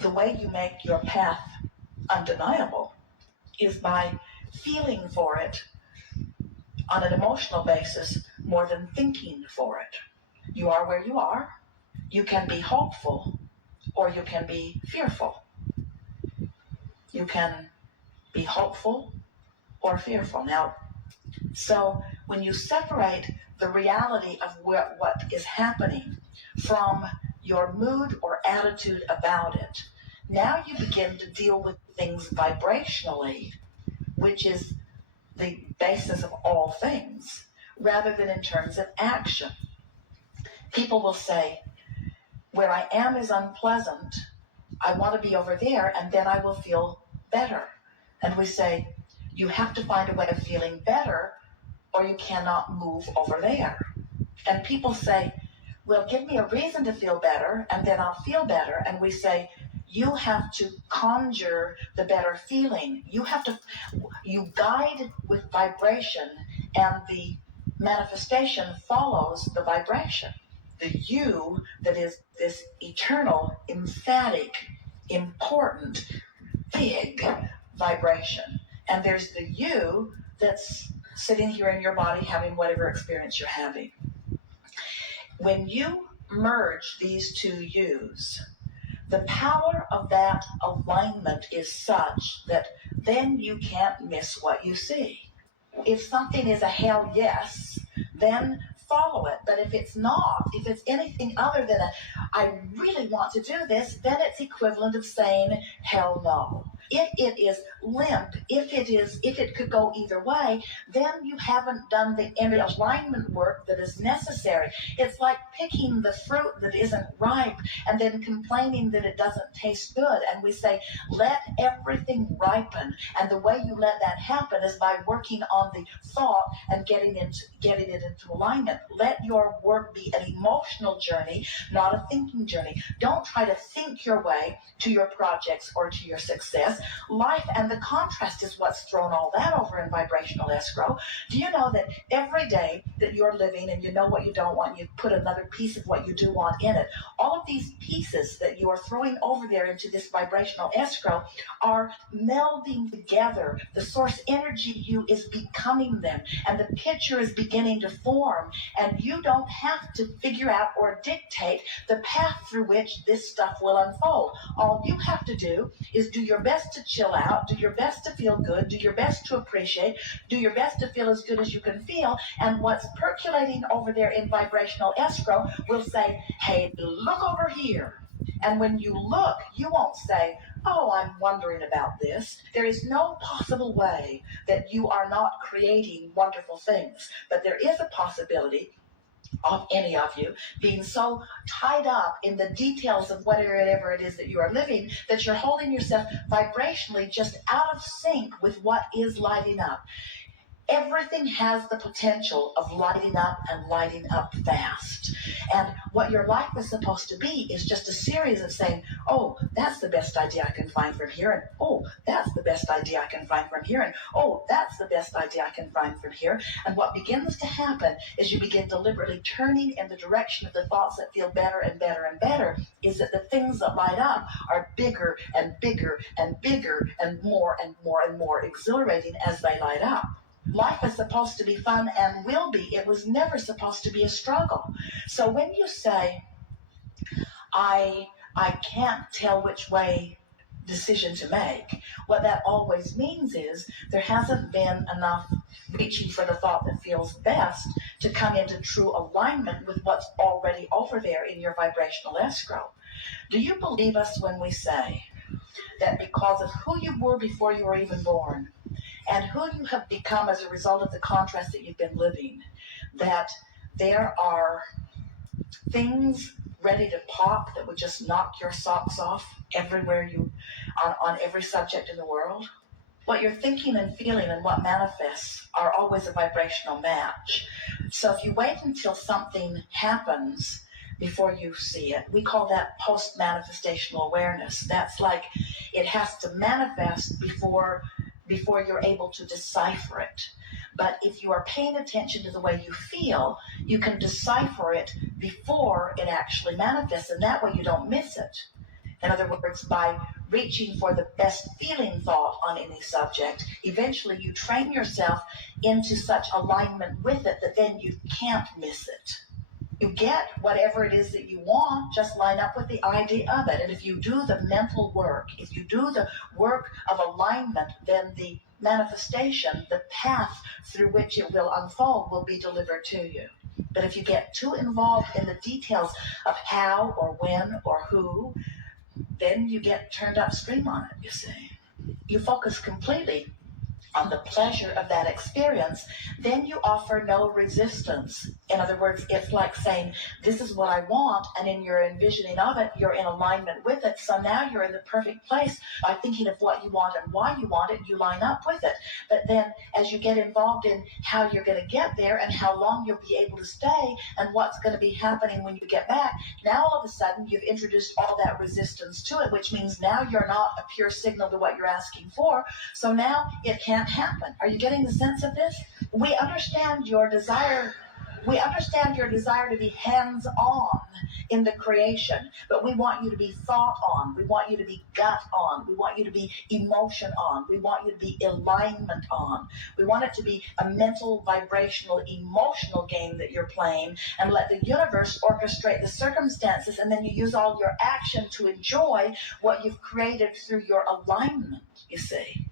The way you make your path undeniable is by feeling for it on an emotional basis more than thinking for it. You are where you are. You can be hopeful or you can be fearful. You can be hopeful or fearful. Now, so when you separate the reality of what is happening from your mood or attitude about it, now you begin to deal with things vibrationally, which is the basis of all things, rather than in terms of action. People will say, where I am is unpleasant. I want to be over there, and then I will feel better. And we say, you have to find a way of feeling better, or you cannot move over there. And people say, well, give me a reason to feel better, and then I'll feel better. And we say, you have to conjure the better feeling. You guide with vibration, and the manifestation follows the vibration. The you that is this eternal, emphatic, important, big vibration. And there's the you that's sitting here in your body having whatever experience you're having. When you merge these two yous, the power of that alignment is such that then you can't miss what you see. If something is a hell yes, then follow it. But if it's not, if it's anything other than I really want to do this, then it's equivalent of saying hell no. If it is limp, if it could go either way, then you haven't done the inner alignment work that is necessary. It's like picking the fruit that isn't ripe and then complaining that it doesn't taste good. And we say, let everything ripen. And the way you let that happen is by working on the thought and getting it into alignment. Let your work be an emotional journey, not a thinking journey. Don't try to think your way to your projects or to your success. Life and the contrast is what's thrown all that over in vibrational escrow. Do you know that every day that you're living and you know what you don't want, you put another piece of what you do want in it. All of these pieces that you are throwing over there into this vibrational escrow are melding together. The source energy you is becoming them, and the picture is beginning to form, and you don't have to figure out or dictate the path through which this stuff will unfold. All you have to do is do your best to chill out, do your best to feel good, do your best to appreciate, do your best to feel as good as you can feel, and what's percolating over there in vibrational escrow will say, hey, look over here. And when you look, you won't say, oh, I'm wondering about this. There is no possible way that you are not creating wonderful things, but there is a possibility of any of you being so tied up in the details of whatever it is that you are living that you're holding yourself vibrationally just out of sync with what is lighting up. Everything has the potential of lighting up and lighting up fast. And what your life is supposed to be is just a series of saying, oh, that's the best idea I can find from here. And oh, that's the best idea I can find from here. And oh, that's the best idea I can find from here. And what begins to happen is you begin deliberately turning in the direction of the thoughts that feel better and better and better, is that the things that light up are bigger and bigger and bigger and more and more and more exhilarating as they light up. Life is supposed to be fun and will be. It was never supposed to be a struggle. So when you say, I can't tell which way decision to make, what that always means is there hasn't been enough reaching for the thought that feels best to come into true alignment with what's already over there in your vibrational escrow. Do you believe us when we say that because of who you were before you were even born, and who you have become as a result of the contrast that you've been living, that there are things ready to pop that would just knock your socks off everywhere on every subject in the world? What you're thinking and feeling and what manifests are always a vibrational match. So if you wait until something happens before you see it, we call that post-manifestational awareness. That's like it has to manifest before you're able to decipher it. But if you are paying attention to the way you feel, you can decipher it before it actually manifests, and that way you don't miss it. In other words, by reaching for the best feeling thought on any subject, eventually you train yourself into such alignment with it that then you can't miss it. You get whatever it is that you want, just line up with the idea of it. And if you do the mental work, if you do the work of alignment, then the manifestation, the path through which it will unfold will be delivered to you. But if you get too involved in the details of how or when or who, then you get turned upstream on it, you see. You focus completely on the pleasure of that experience, then you offer no resistance. In other words, it's like saying, this is what I want, and in your envisioning of it, you're in alignment with it. So now you're in the perfect place by thinking of what you want and why you want it, you line up with it. But then as you get involved in how you're going to get there and how long you'll be able to stay and what's going to be happening when you get back, now all of a sudden you've introduced all that resistance to it, which means now you're not a pure signal to what you're asking for. So now it can't happen. Are you getting the sense of this? We understand your desire to be hands-on in the creation, but we want you to be thought on. We want you to be gut on. We want you to be emotion on. We want you to be alignment on. We want it to be a mental, vibrational, emotional game that you're playing, and let the universe orchestrate the circumstances, and then you use all your action to enjoy what you've created through your alignment, you see.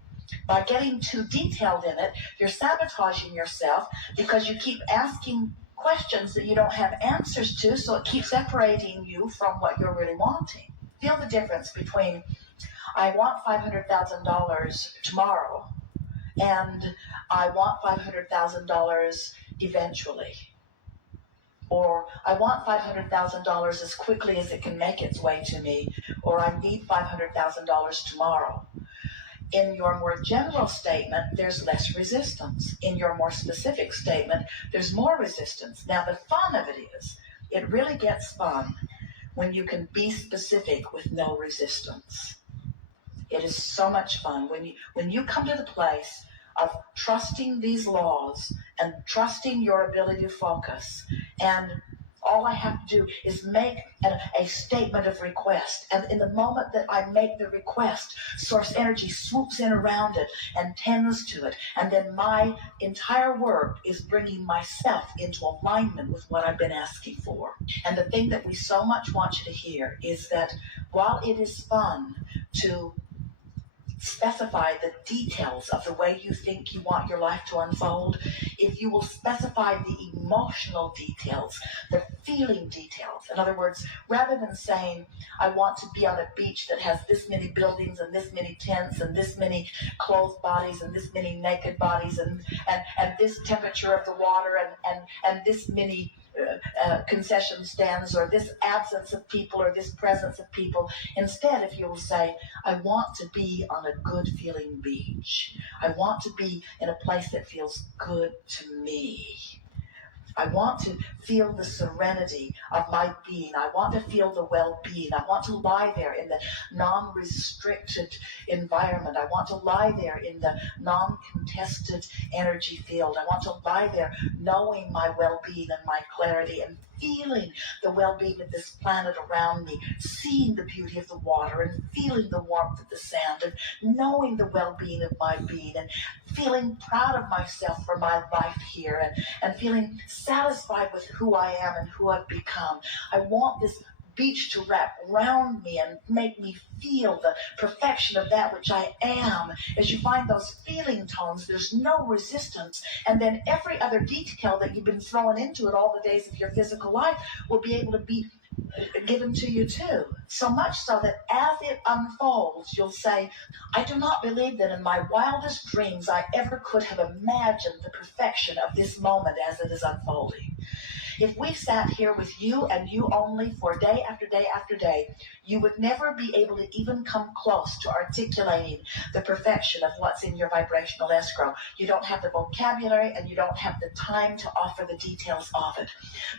By getting too detailed in it, you're sabotaging yourself because you keep asking questions that you don't have answers to, so it keeps separating you from what you're really wanting. Feel the difference between, I want $500,000 tomorrow, and I want $500,000 eventually. Or I want $500,000 as quickly as it can make its way to me, or I need $500,000 tomorrow. In your more general statement, there's less resistance. In your more specific statement, there's more resistance. Now, the fun of it is, it really gets fun when you can be specific with no resistance. It is so much fun when you come to the place of trusting these laws and trusting your ability to focus, and all I have to do is make a statement of request. And in the moment that I make the request, source energy swoops in around it and tends to it. And then my entire work is bringing myself into alignment with what I've been asking for. And the thing that we so much want you to hear is that while it is fun to specify the details of the way you think you want your life to unfold, if you will specify the emotional details, the feeling details. In other words, rather than saying, I want to be on a beach that has this many buildings and this many tents and this many clothed bodies and this many naked bodies and this temperature of the water and this many concession stands, or this absence of people or this presence of people. Instead, if you will say, I want to be on a good feeling beach. I want to be in a place that feels good to me. I want to feel the serenity of my being. I want to feel the well-being. I want to lie there in the non-restricted environment. I want to lie there in the non-contested energy field. I want to lie there knowing my well-being and my clarity and feeling the well-being of this planet around me, seeing the beauty of the water and feeling the warmth of the sand and knowing the well-being of my being and feeling proud of myself for my life here and feeling satisfied with who I am and who I've become. I want this beach to wrap around me and make me feel the perfection of that which I am. As you find those feeling tones, there's no resistance. And then every other detail that you've been throwing into it all the days of your physical life will be able to be given to you too. So much so that as it unfolds, you'll say, I do not believe that in my wildest dreams I ever could have imagined the perfection of this moment as it is unfolding. If we sat here with you and you only for day after day after day, you would never be able to even come close to articulating the perfection of what's in your vibrational escrow. You don't have the vocabulary and you don't have the time to offer the details of it.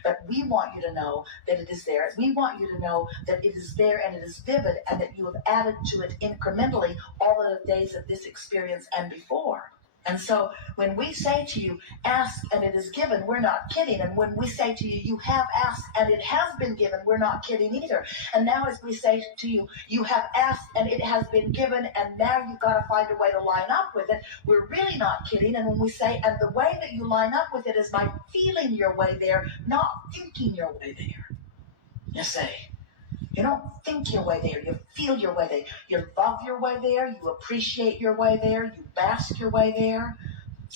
But we want you to know that it is there. We want you to know that it is there and it is vivid and that you have added to it incrementally all of the days of this experience and before. And so when we say to you, ask and it is given, we're not kidding. And when we say to you, you have asked and it has been given, we're not kidding either. And now as we say to you, you have asked and it has been given, and now you've got to find a way to line up with it, we're really not kidding. And when we say, and the way that you line up with it is by feeling your way there, not thinking your way there. You say, you don't think your way there, you feel your way there. You love your way there, you appreciate your way there, you bask your way there.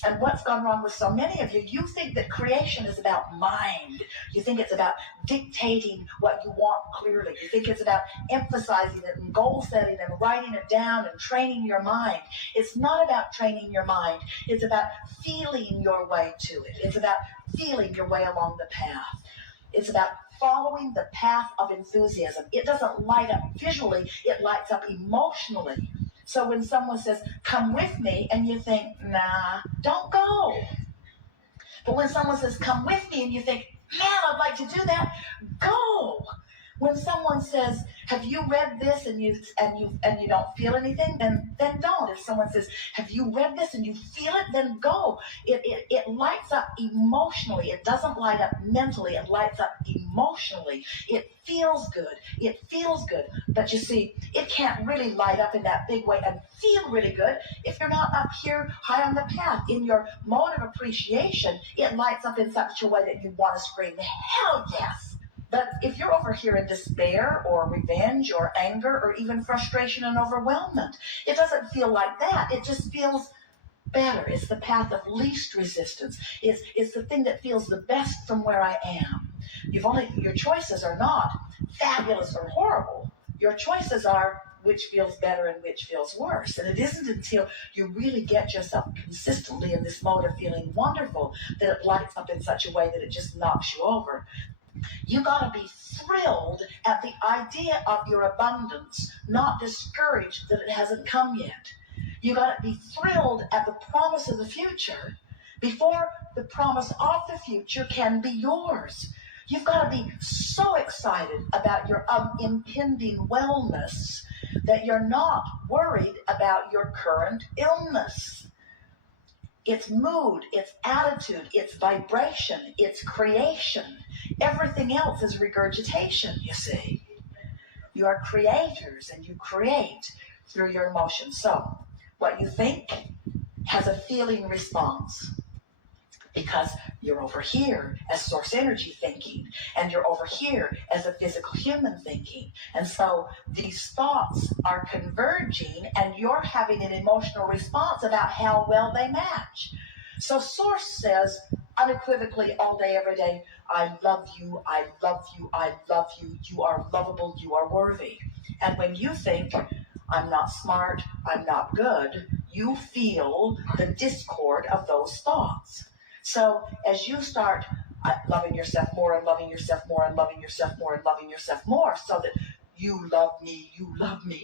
And what's gone wrong with so many of you, you think that creation is about mind. You think it's about dictating what you want clearly. You think it's about emphasizing it and goal setting and writing it down and training your mind. It's not about training your mind. It's about feeling your way to it. It's about feeling your way along the path. It's about following the path of enthusiasm. It doesn't light up visually, it lights up emotionally. So when someone says, come with me, and you think, nah, don't go. But when someone says, come with me, and you think, man, I'd like to do that, go. When someone says, have you read this and you don't feel anything, then don't. If someone says, have you read this and you feel it, then go. It lights up emotionally. It doesn't light up mentally. It lights up emotionally. It feels good. It feels good. But you see, it can't really light up in that big way and feel really good if you're not up here high on the path. In your mode of appreciation, it lights up in such a way that you want to scream, hell yes. But if you're over here in despair or revenge or anger or even frustration and overwhelmment, it doesn't feel like that. It just feels better. It's the path of least resistance. It's the thing that feels the best from where I am. Your choices are not fabulous or horrible. Your choices are which feels better and which feels worse. And it isn't until you really get yourself consistently in this mode of feeling wonderful that it lights up in such a way that it just knocks you over. You got to be thrilled at the idea of your abundance, not discouraged that it hasn't come yet. You got to be thrilled at the promise of the future before the promise of the future can be yours. You've got to be so excited about your impending wellness that you're not worried about your current illness. It's mood, it's attitude, it's vibration, it's creation. Everything else is regurgitation, you see. You are creators and you create through your emotions. So, what you think has a feeling response because you're over here as source energy thinking and you're over here as a physical human thinking. And so these thoughts are converging and you're having an emotional response about how well they match. So source says unequivocally all day, every day, I love you, I love you, I love you, you are lovable, you are worthy. And when you think, I'm not smart, I'm not good, you feel the discord of those thoughts. So as you start loving yourself more and loving yourself more and loving yourself more and loving yourself more so that you love me,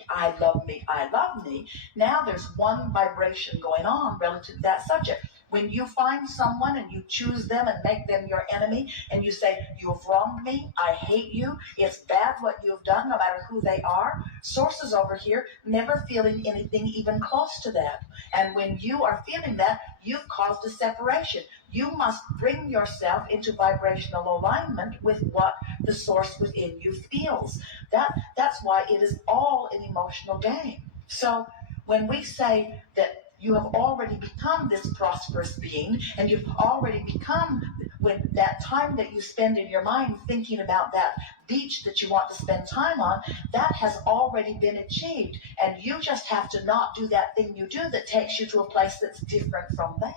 I love me, I love me. Now there's one vibration going on relative to that subject. When you find someone and you choose them and make them your enemy and you say, you have wronged me, I hate you, it's bad what you've done no matter who they are, sources over here never feeling anything even close to that. And when you are feeling that, you've caused a separation. You must bring yourself into vibrational alignment with what the source within you feels. That's why it is all an emotional game. So when we say that you have already become this prosperous being, and you've already become, when that time that you spend in your mind thinking about that beach that you want to spend time on, that has already been achieved. And you just have to not do that thing you do that takes you to a place that's different from that.